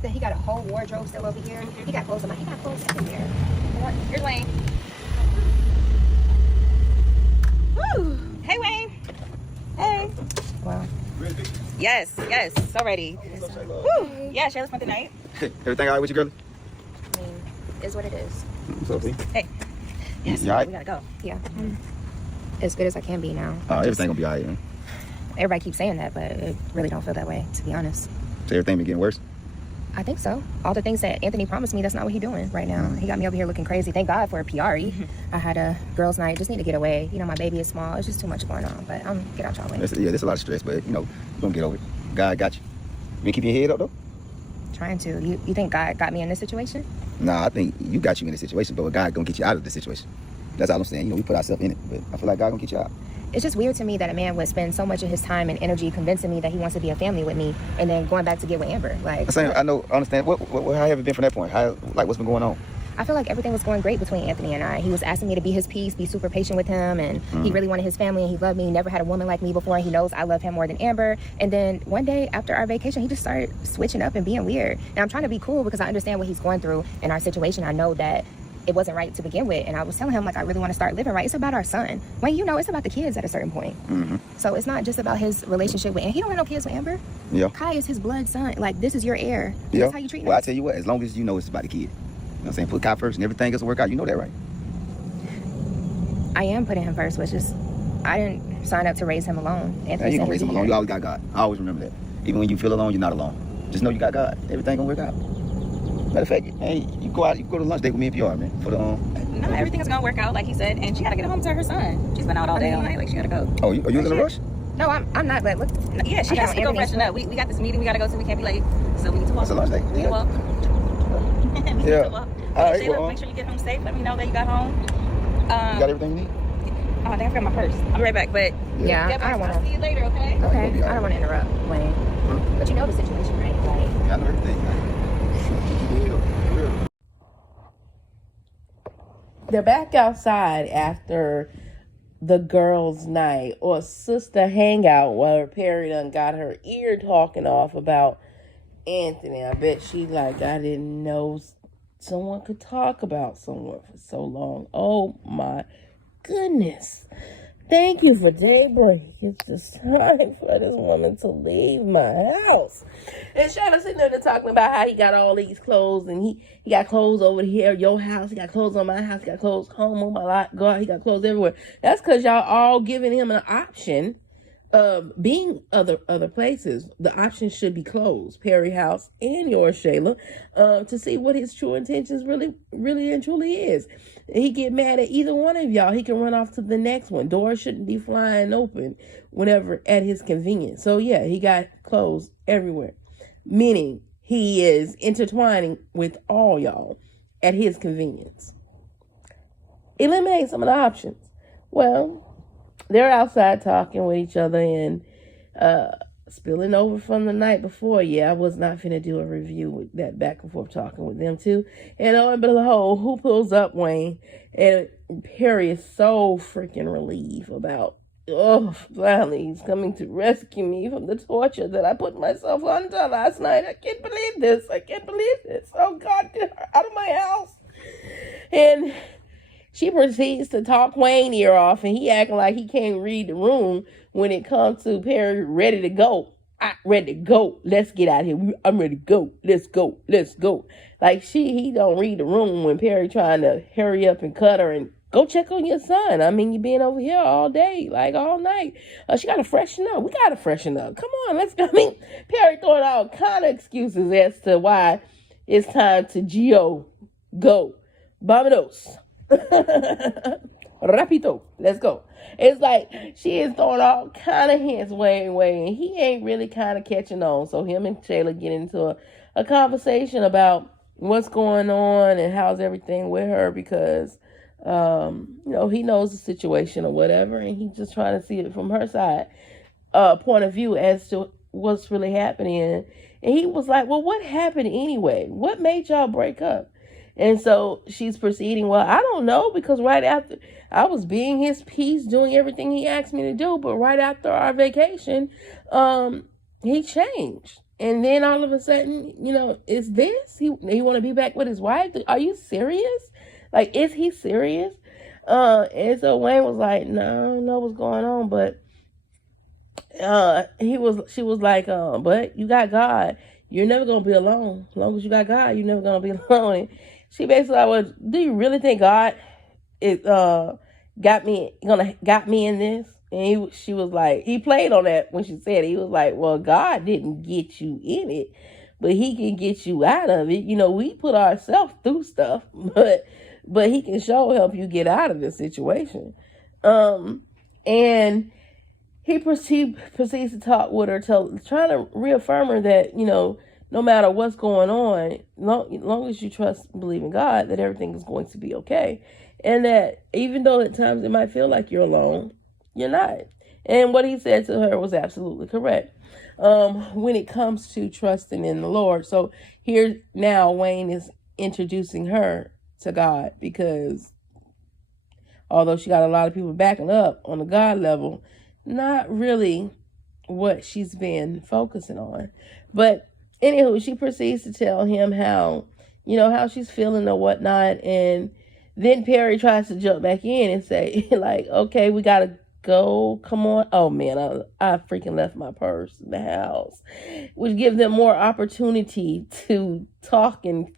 Then he got a whole wardrobe still over here. He got clothes he got clothes everywhere. Here's Wayne. Woo! Hey, Wayne. Hey. Wow. Yes, so ready. Woo! Yeah, Shayla spent the night. Everything all right with you, girl? I mean, is what it is. What's up, P? Hey. Yes, you all right? we gotta go. Yeah. As good as I can be now. Everything gonna be all right, man. Everybody keeps saying that, but it really don't feel that way, to be honest. So everything been getting worse? I think so. All the things that Anthony promised me, that's not what he's doing right now. He got me over here looking crazy. Thank God for a Piarry. I had a girls' night. Just need to get away. You know, my baby is small. It's just too much going on. But I'm get out y'all way. There's a lot of stress, but you know, you're gonna get over it. God got you. You been keeping your head up though? Trying to. You think God got me in this situation? Nah, I think you got you in this situation, but God gonna get you out of this situation. That's all I'm saying. You know, we put ourselves in it, but I feel like God gonna get you out. It's just weird to me that a man would spend so much of his time and energy convincing me that he wants to be a family with me, and then going back to get with Amber. Like, I know, I understand. How have you been from that point? What's been going on? I feel like everything was going great between Anthony and I. He was asking me to be his piece, be super patient with him, and he really wanted his family, and he loved me. He never had a woman like me before, and he knows I love him more than Amber. And then one day after our vacation, he just started switching up and being weird. And I'm trying to be cool because I understand what he's going through in our situation. I know that it wasn't right to begin with, and I was telling him, like, I really want to start living right. It's about our son. Well, you know, it's about the kids at a certain point. So it's not just about his relationship with, and he don't have no kids with Amber. Yeah. Kai is his blood son. Like, this is your heir. Yeah. That's how you treat him. Well, I tell you what, as long as you know it's about the kid, you know what I'm saying? Put Kai first and everything else will work out. You know that, right? I am putting him first, but just, I didn't sign up to raise him alone. You ain't gonna raise him alone. You always got God. I always remember that. Even when you feel alone, you're not alone. Just know you got God. Everything gonna work out. Matter of fact, hey, you go to lunch date with me and Piarry, man. For the No, everything's gonna work out like he said, and she gotta get home to her son. She's been out all day, all night, like she gotta go. Oh, are you in a rush? No, I'm not, but look. Yeah, she has to go freshen up. We got this meeting we gotta go to. We can't be late, so we need to walk. It's a lunch date. We need to walk. We need Yeah. to walk. All right, Shayla, well, make sure you get home safe. Let me know that you got home. You got everything you need? Oh, I forgot my purse. I'll be right back, but Yeah, I don't want I'll see you later, okay? Okay, I don't want to interrupt, Wayne. But you know the situation, right? Like, Yeah, I know everything. They're back outside after the girls' night or sister hangout where Piarry done got her ear talking off about Anthony. I bet she like, I didn't know someone could talk about someone for so long. Oh my goodness. Thank you for daybreak. It's just time for this woman to leave my house. And Shayla sitting there talking about how he got all these clothes, and he got clothes over here, your house, he got clothes on my house, he got clothes home on my lot, God, he got clothes everywhere. That's because y'all all giving him an option of being other places. The option should be closed, Piarry house and yours, Shayla, to see what his true intentions really and truly is. He get mad at either one of y'all, he can run off to the next one. Doors shouldn't be flying open whenever at his convenience. So yeah, he got clothes everywhere, meaning he is intertwining with all y'all at his convenience. Eliminate some of the options. Well, they're outside talking with each other and spilling over from the night before. Yeah, I was not finna do a review with that back and forth talking with them too. And oh, and behold, who pulls up, Wayne? And Piarry is so freaking relieved about, finally he's coming to rescue me from the torture that I put myself under last night. I can't believe this. Oh God, get her out of my house. And she proceeds to talk Wayne ear off, and he acting like he can't read the room when it comes to Piarry ready to go. I'm ready to go. Let's get out of here. I'm ready to go. Let's go. Like he don't read the room when Piarry trying to hurry up and cut her and go check on your son. I mean, you been over here all day, like all night. She got to freshen up. We got to freshen up. Come on, let's go. I mean, Piarry throwing all kind of excuses as to why it's time to go. Vámonos. Rapito, let's go. It's like she is throwing all kind of hints way, and he ain't really kind of catching on. So him and Shayla get into a conversation about what's going on and how's everything with her because, he knows the situation or whatever, and he's just trying to see it from her side, point of view as to what's really happening. And he was like, well, what happened anyway? What made y'all break up? And so she's proceeding, well, I don't know, because right after I was being his piece, doing everything he asked me to do, but right after our vacation, he changed. And then all of a sudden, is this? He want to be back with his wife? Are you serious? Like, is he serious? And so Wayne was like, no, I don't know what's going on, but she was like, but you got God. You're never gonna be alone. As long as you got God, you're never gonna be alone. And she basically like, well, do you really think God is got me in this? And she was like, he played on that when she said it. He was like, well, God didn't get you in it, but he can get you out of it. We put ourselves through stuff, but he can sure help you get out of the situation. And he proceeds to talk with her, trying to reaffirm her that, no matter what's going on, long as you trust and believe in God, that everything is going to be okay. And that even though at times it might feel like you're alone, you're not. And what he said to her was absolutely correct when it comes to trusting in the Lord. So here now Wayne is introducing her to God, because although she got a lot of people backing up on the God level, not really what she's been focusing on. But anywho, she proceeds to tell him how she's feeling or whatnot. And then Piarry tries to jump back in and say, like, okay, we got to go. Come on. Oh, man, I freaking left my purse in the house, which gives them more opportunity to talk and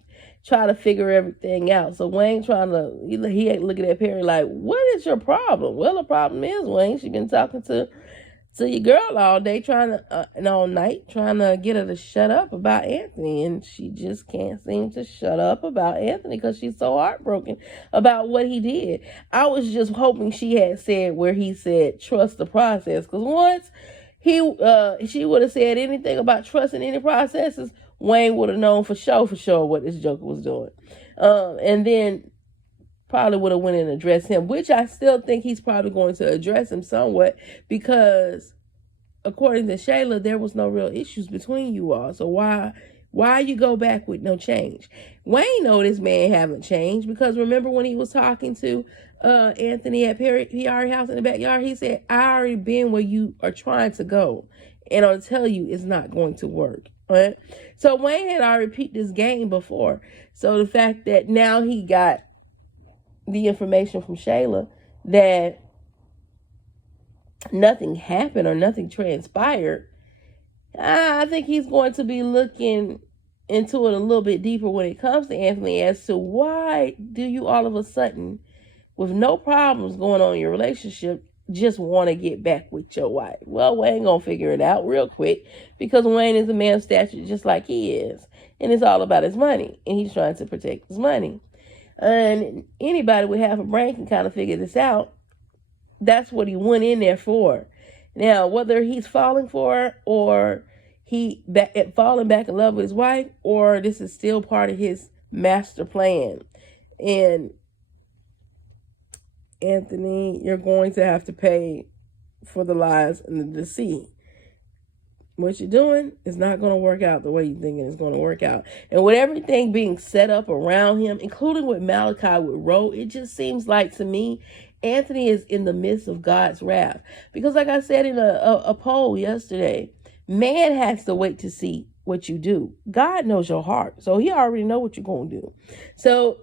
try to figure everything out. So Wayne he ain't looking at Piarry like, what is your problem? Well, the problem is, Wayne, she's been talking to your girl all day, and all night, trying to get her to shut up about Anthony. And she just can't seem to shut up about Anthony because she's so heartbroken about what he did. I was just hoping she had said where he said, trust the process. Because once she would have said anything about trusting any processes, Wayne would have known for sure what this joker was doing. And then probably would have went and addressed him, which I still think he's probably going to address him somewhat, because according to Shayla, there was no real issues between you all. So why you go back with no change? Wayne know this man haven't changed, because remember when he was talking to Anthony at Piarry house in the backyard, he said, I already been where you are trying to go, and I'll tell you it's not going to work. Right? So Wayne had already peeped this game before. So the fact that now he got the information from Shayla that nothing happened or nothing transpired, I think he's going to be looking into it a little bit deeper when it comes to Anthony, as to why do you all of a sudden, with no problems going on in your relationship, just want to get back with your wife? Well, Wayne gonna figure it out real quick, because Wayne is a man of stature just like he is, and it's all about his money, and he's trying to protect his money. And anybody with half a brain can kind of figure this out. That's what he went in there for. Now, whether he's falling for her, or falling back in love with his wife, or this is still part of his master plan. And Anthony, you're going to have to pay for the lies and the deceit. What you're doing is not going to work out the way you think it's going to work out. And with everything being set up around him, including with Malachi, with Ro, it just seems like to me, Anthony is in the midst of God's wrath. Because like I said in a poll yesterday, man has to wait to see what you do. God knows your heart. So he already know what you're going to do. So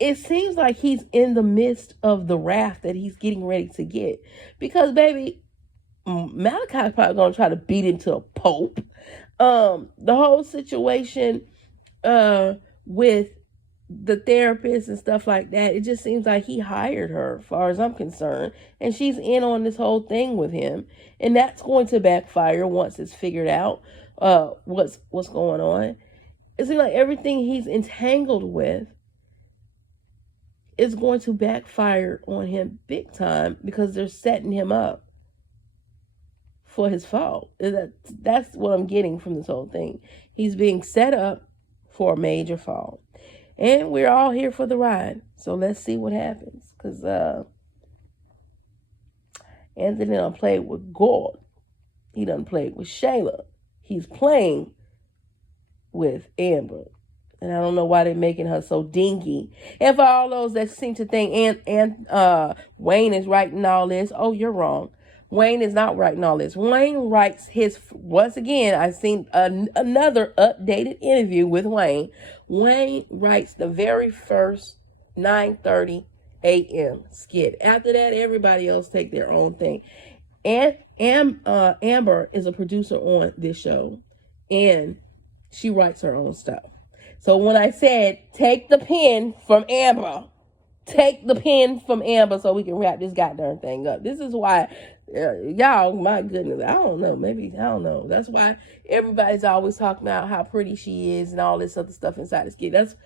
it seems like he's in the midst of the wrath that he's getting ready to get. Because, baby, Malachi's probably going to try to beat him to a pulp. The whole situation with the therapist and stuff like that, it just seems like he hired her, as far as I'm concerned. And she's in on this whole thing with him. And that's going to backfire once it's figured out what's going on. It seems like everything he's entangled with is going to backfire on him big time, because they're setting him up for his fall. That's what I'm getting from this whole thing. He's being set up for a major fall. And we're all here for the ride. So let's see what happens. Because Anthony done played with God. He done played with Shayla. He's playing with Amber. And I don't know why they're making her so dingy. And for all those that seem to think Wayne is writing all this, oh, you're wrong. Wayne is not writing all this. Wayne writes his, once again, I've seen another updated interview with Wayne. Wayne writes the very first 9:30 a.m. skit. After that, everybody else take their own thing. And Amber is a producer on this show, and she writes her own stuff. So when I said, take the pen from Amber, take the pen from Amber so we can wrap this goddamn thing up. This is why, y'all, my goodness, I don't know. That's why everybody's always talking about how pretty she is and all this other stuff inside the skit. That's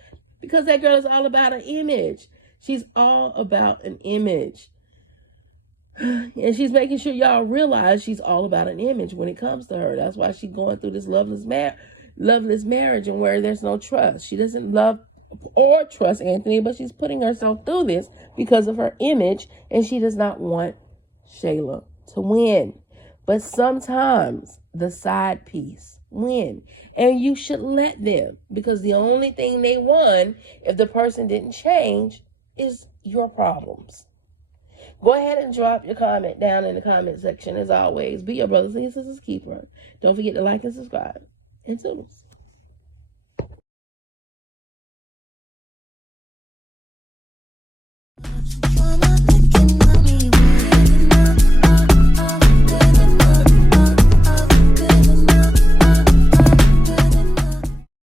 because that girl is all about an image. She's all about an image. And she's making sure y'all realize she's all about an image when it comes to her. That's why she's going through this loveless marriage and where there's no trust. She doesn't love or trust Anthony, but she's putting herself through this because of her image, and she does not want Shayla to win. But sometimes the side piece win, and you should let them, because the only thing they won, if the person didn't change, is your problems. Go ahead and drop your comment down in the comment section. As always, be your brothers and your sisters keeper. Don't forget to like and subscribe. And toodles.